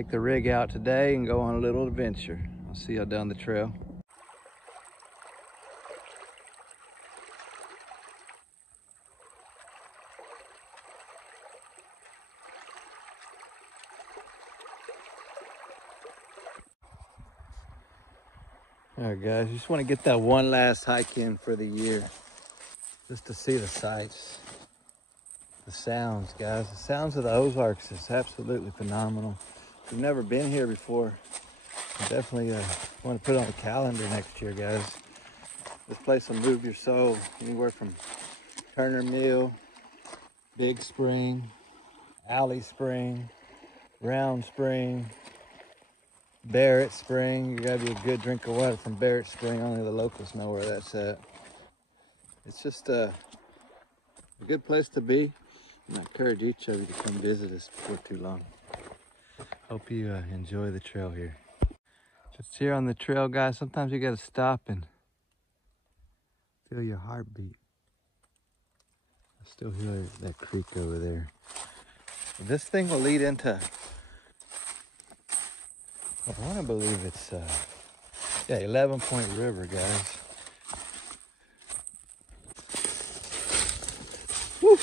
Take the rig out today and go on a little adventure. I'll see y'all down the trail. All right, guys, just want to get that one last hike in for the year, just to see the sights, the sounds, guys. The sounds of the Ozarks is absolutely phenomenal. If you've never been here before, I definitely want to put it on the calendar next year, guys. This place will move your soul. Anywhere from Turner Mill, Big Spring, Alley Spring, Round Spring, Barrett Spring. You gotta be a good drink of water from Barrett Spring. Only the locals know where that's at. It's just a good place to be, and I encourage each of you to come visit us before too long. Hope you enjoy the trail here. Just here on the trail, guys, sometimes you gotta stop and feel your heartbeat. I still hear that creek over there. This thing will lead into, I want to believe it's 11 Point River, guys. Woo!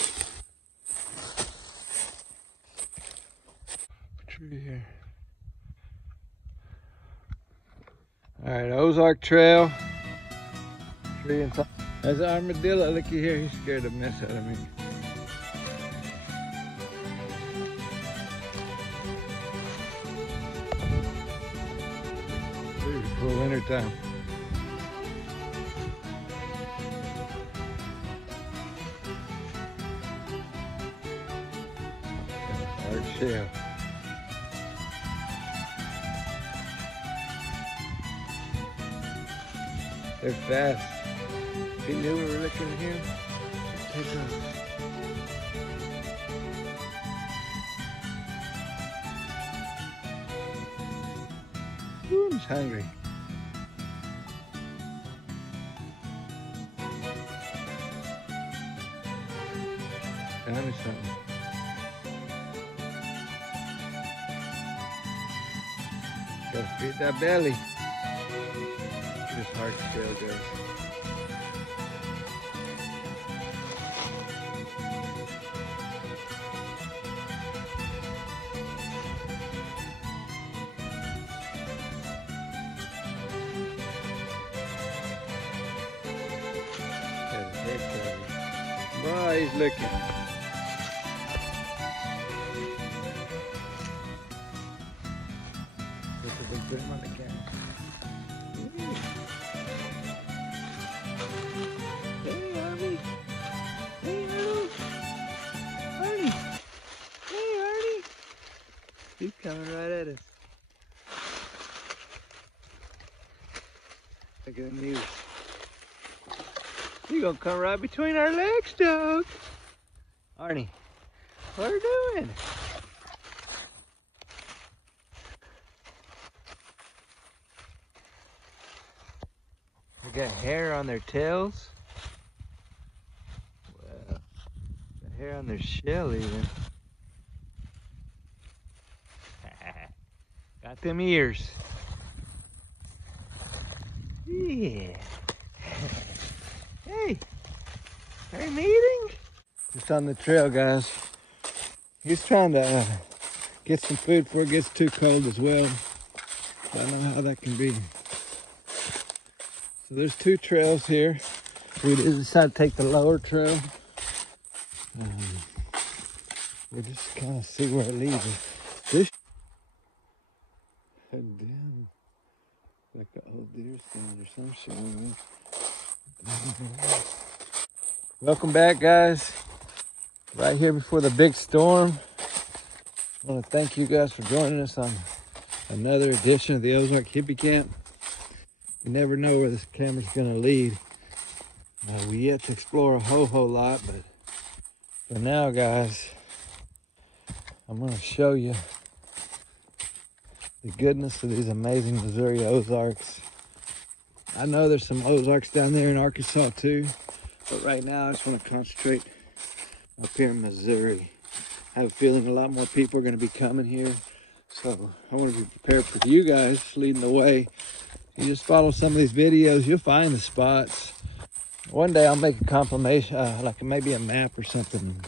Tree here. All right, Ozark Trail. Tree and top. There's an armadillo. Looky here, he's scared the mess out of me. Beautiful winter time. Hard shell. They're fast. If he knew we were looking at him, he'd take off. Ooh, I'm hungry. Tell me something. Gotta feed that belly. This hard shell, guys. Boy, he's looking. Put him on the camera. Hey, Harvey. Hey, Harvey. Harvey. Hey, Harvey. He's coming right at us. Look at him. You gonna come right between our legs, dog. Arnie, what are you doing? They got hair on their tails. Well, got hair on their shell even. Got them ears. Yeah. Hey, are you eating? Just on the trail, guys. He's trying to get some food before it gets too cold as well. I don't know how that can be. So there's two trails here. We decided to take the lower trail. We'll just kind of see where it leads us. This head down like an old deer stand or some shit. Welcome back, guys. Right here before the big storm. I want to thank you guys for joining us on another edition of the Ozark Hippie Camp. You never know where this camera's going to lead. We yet to explore a whole lot, but for now, guys, I'm going to show you the goodness of these amazing Missouri Ozarks. I know there's some Ozarks down there in Arkansas too, but right now I just want to concentrate up here in Missouri. I have a feeling a lot more people are going to be coming here, so So I want to be prepared for you guys leading the way. You just follow some of these videos, you'll find the spots. One day I'll make a compilation, like maybe a map or something.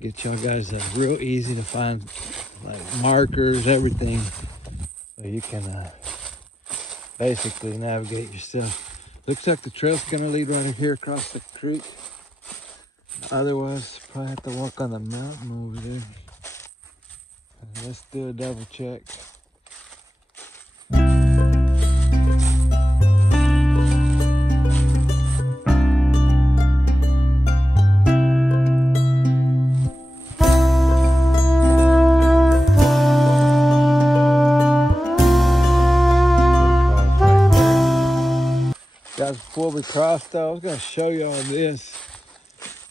Get y'all guys real easy to find, like markers, everything. So you can basically navigate yourself. Looks like the trail's gonna lead right here across the creek. Otherwise, probably have to walk on the mountain over there. Let's do a double check. Guys, before we cross though, I was gonna show you all this.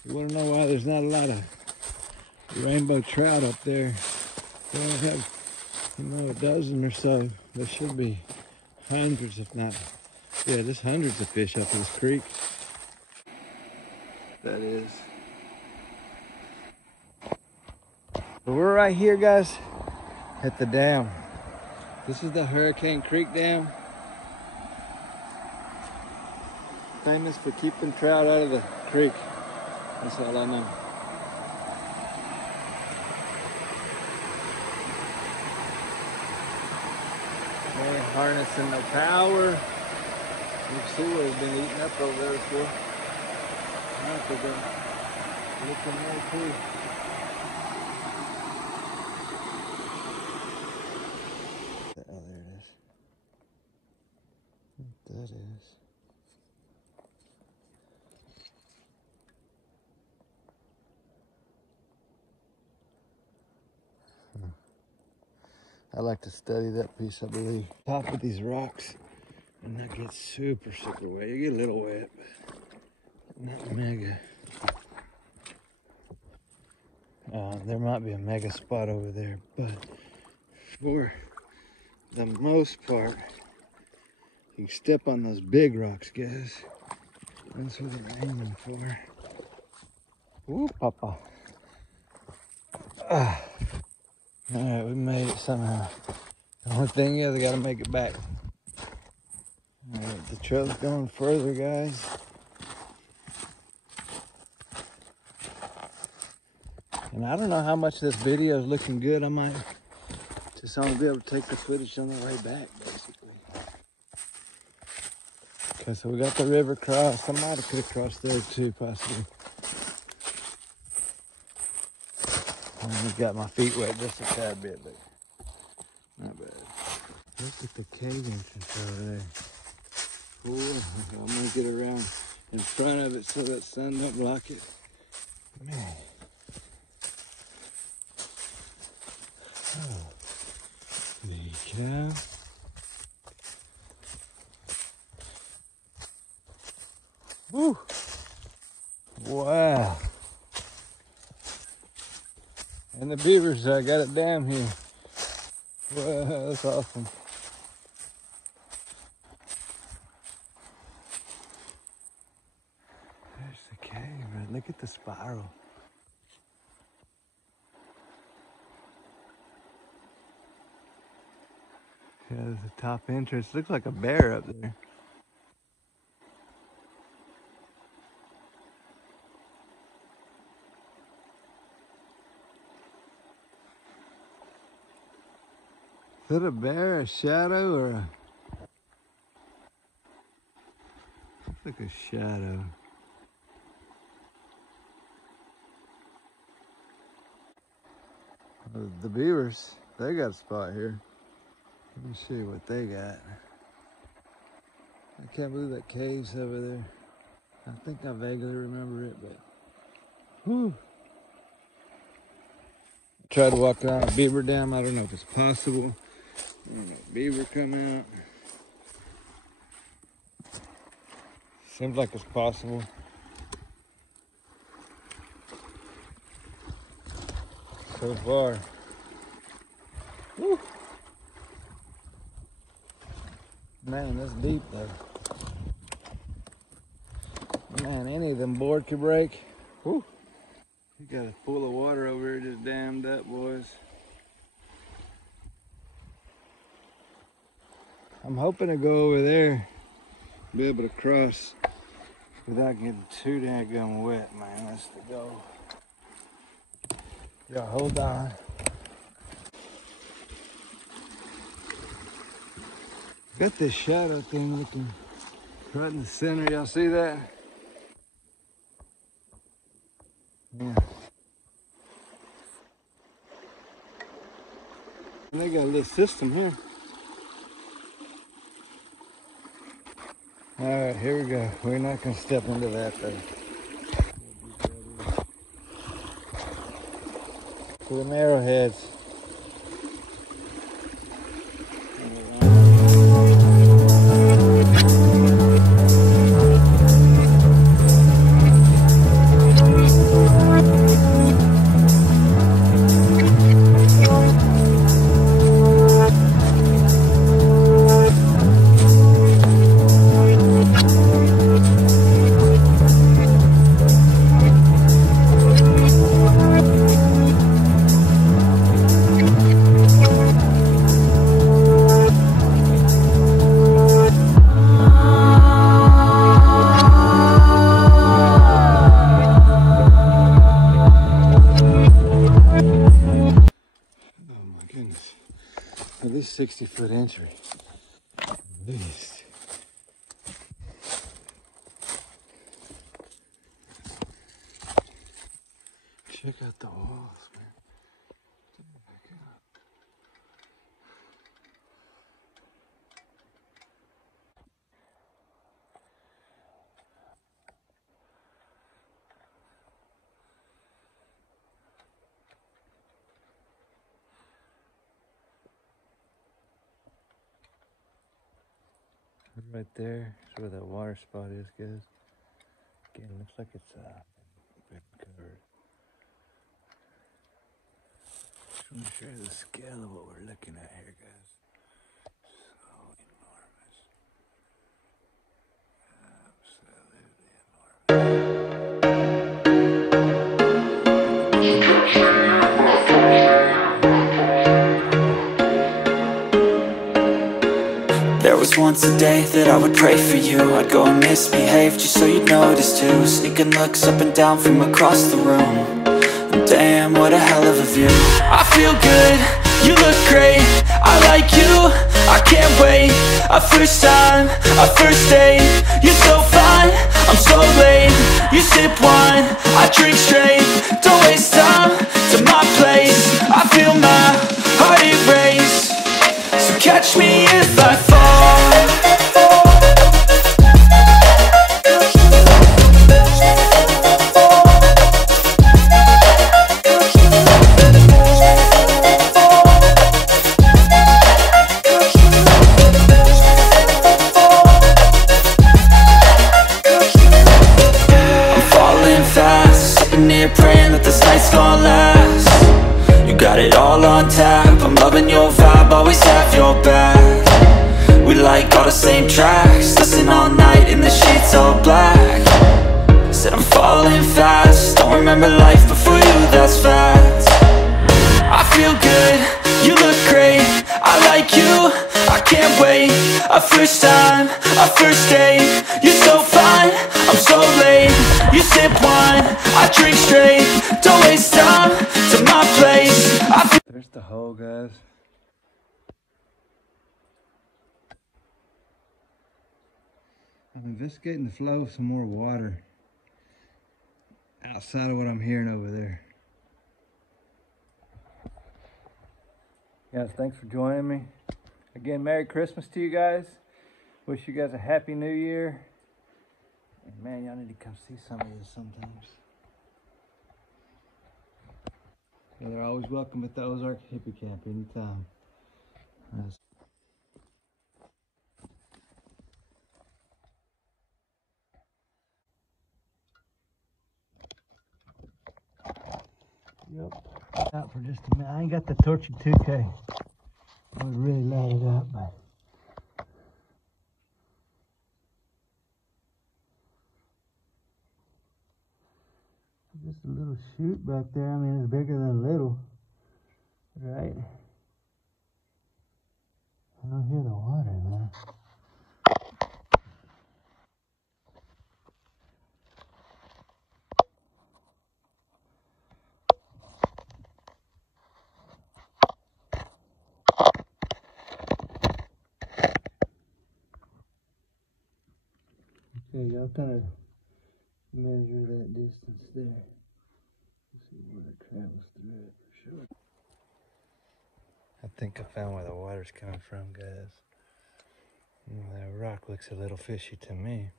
You wanna know why there's not a lot of rainbow trout up there? We only have, a dozen or so. There should be hundreds, if not, yeah, there's hundreds of fish up in this creek. That is. But we're right here, guys, at the dam. This is the Hurricane Creek Dam. Famous for keeping trout out of the creek. That's all I know. They ain't harnessing no power. You can see what it's been eating up over there before. I have to go look in there too. Oh, there it is. What that is. I like to study that piece, I believe. Top of these rocks and not get super wet. You get a little wet, but not mega. There might be a mega spot over there, but for the most part, you can step on those big rocks, guys. That's what they're aiming for. Ooh, papa. All right, we made it somehow. The only thing is, I gotta make it back. All right, the trail's going further, guys. And I don't know how much this video is looking good. I might just only be able to take the footage on the way back, basically. Okay, so we got the river crossed. I might have could have crossed there too, possibly. I got my feet wet just a tad bit, but not bad. Look at the cave entrance over there. Ooh, I'm gonna get around in front of it so that sun don't block it. Man. Oh, the cow. Woo! Wow. And the beavers got it down here. Wow, that's awesome. There's the cave, right? Look at the spiral. Yeah, there's the top entrance. Looks like a bear up there. Is that a bear, a shadow, or a... Looks like a shadow. The beavers, they got a spot here. Let me see what they got. I can't believe that cave's over there. I think I vaguely remember it, but... Whew. Try to walk around a beaver dam. I don't know if it's possible. I don't know if beaver come out. Seems like it's possible. So far. Woo. Man, that's deep though. Man, any of them board could break. Woo. You got a pool of water over here just dammed up, boys. I'm hoping to go over there, be able to cross without getting too daggum wet, man. That's the goal. Yeah, hold on. Got this shadow thing looking right in the center. Y'all see that? Yeah. And they got a little system here. All right, here we go. We're not gonna step into that though. For them arrowheads. For this 60-foot entry, at least. Check out the walls, man. Right there is where that water spot is, guys. Again, looks like it's been covered. Just want to show you the scale of what we're looking at here, guys. So enormous. There was once a day that I would pray for you. I'd go and misbehave just so you'd notice too. Sneaking looks up and down from across the room. And damn, what a hell of a view. I feel good, you look great, I like you, I can't wait. A first time, a first date. You're so fine, I'm so late. You sip wine, I drink straight. Don't waste time to my place. I feel my heart erase. So catch me if I fall. I'm falling fast, sitting here praying that this night's gonna last. You got it all on tap, I'm loving your vibe, always have your back. We like all the same tracks, listen all night in the sheets all black. Said I'm falling fast, don't remember life before you, that's fact. I feel good, you look great, I like you, I can't wait. A first time, a first date. You're so fine, I'm so late. You sip wine, I drink straight. Don't waste time to my place. There's the hole, guys. I'm investigating the flow of some more water outside of what I'm hearing over there. Guys, thanks for joining me. Again, Merry Christmas to you guys. Wish you guys a Happy New Year. And man, y'all need to come see some of this sometimes. Yeah, they're always welcome at the Ozark Hippie Camp anytime. Yep. Out for just a minute. I ain't got the torching 2K. I would really light it up, but just a little chute back there. I mean, it's bigger than little, right? I don't hear the water, man. Okay, y'all kind of measure that distance there. See where it travels through it for sure. I think I found where the water's coming from, guys. The rock looks a little fishy to me.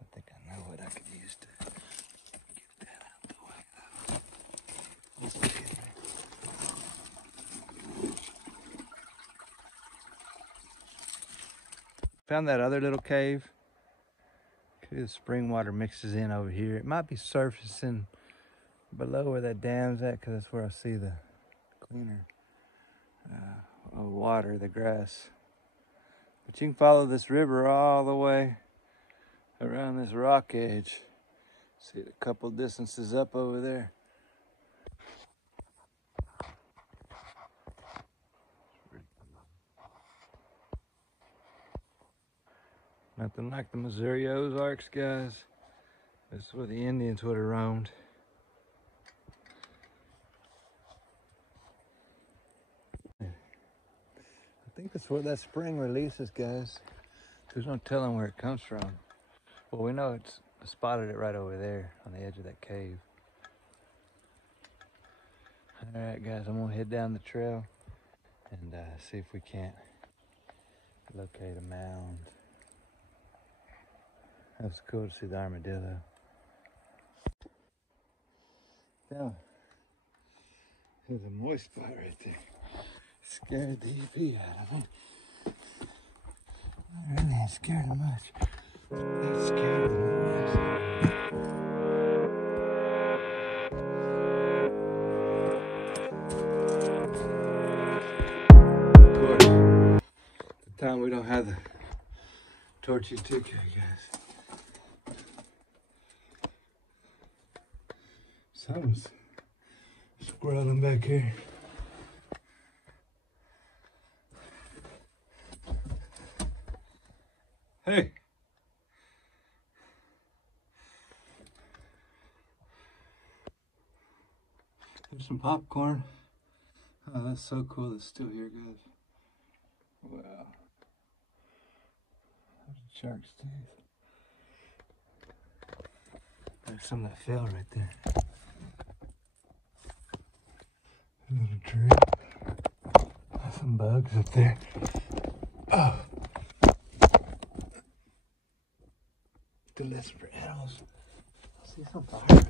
I think I know what I could use to get that out the way, though. Let's look at it. Found that other little cave. The spring water mixes in over here. It might be surfacing below where that dam's at, because that's where I see the cleaner water, the grass. But you can follow this river all the way around this rock edge. See it a couple distances up over there. Nothing like the Missouri Ozarks, guys. This is where the Indians would have roamed. I think that's where that spring releases, guys. There's no telling where it comes from. Well, we know it's I spotted it right over there on the edge of that cave. All right, guys, I'm gonna head down the trail and see if we can't locate a mound. That was cool to see the armadillo. Yeah, there's a moist spot right there. Scared the EP out of me. I really ain't scared of much. That's scared of the moist. Of course, at the time we don't have the torches too, guys. Someone's squirreling back here. Hey! There's some popcorn. Oh, that's so cool it's still here, guys. Wow. There's a shark's teeth. There's some that fell right there. Little tree. There's some bugs up there. Oh! Delicious for animals. I see some fire.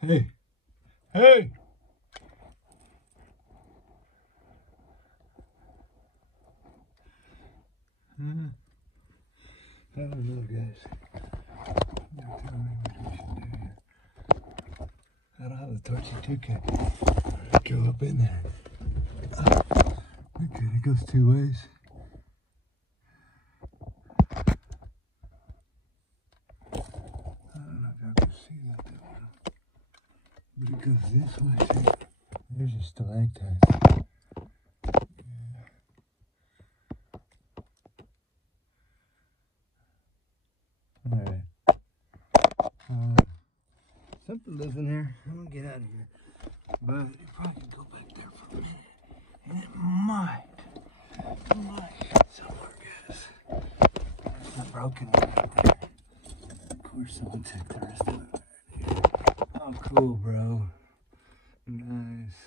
Hey! Hey! I don't know, guys. You're telling me what we should do here. I don't have the torchy toucan. Go up in there. Okay, it goes two ways. I don't know if y'all can see that well. But it goes this way, see? There's your stalactites. Alright. Something lives in here. I'm gonna get out of here. But it probably can go back there for a minute. And it might somewhere, guys. There's a broken one right there. Of course, someone took the rest of it right here. Oh, cool, bro. Nice.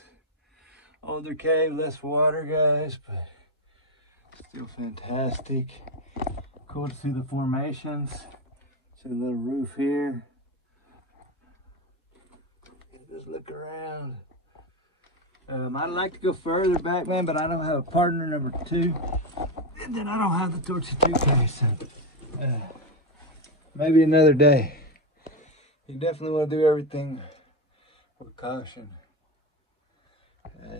Older cave, less water, guys, but still fantastic. Cool to see the formations. See the little roof here. Just look around. I'd like to go further back, man, but I don't have a partner number 2. And then I don't have the torchy toucan, so maybe another day. You definitely want to do everything with caution.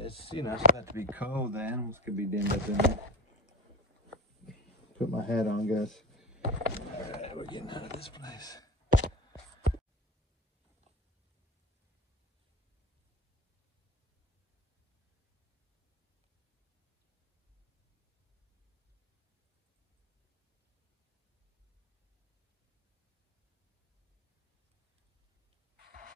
It's, you know, it's about to be cold. The animals could be dimmed up in there. Put my hat on, guys. All right, we're getting out of this place.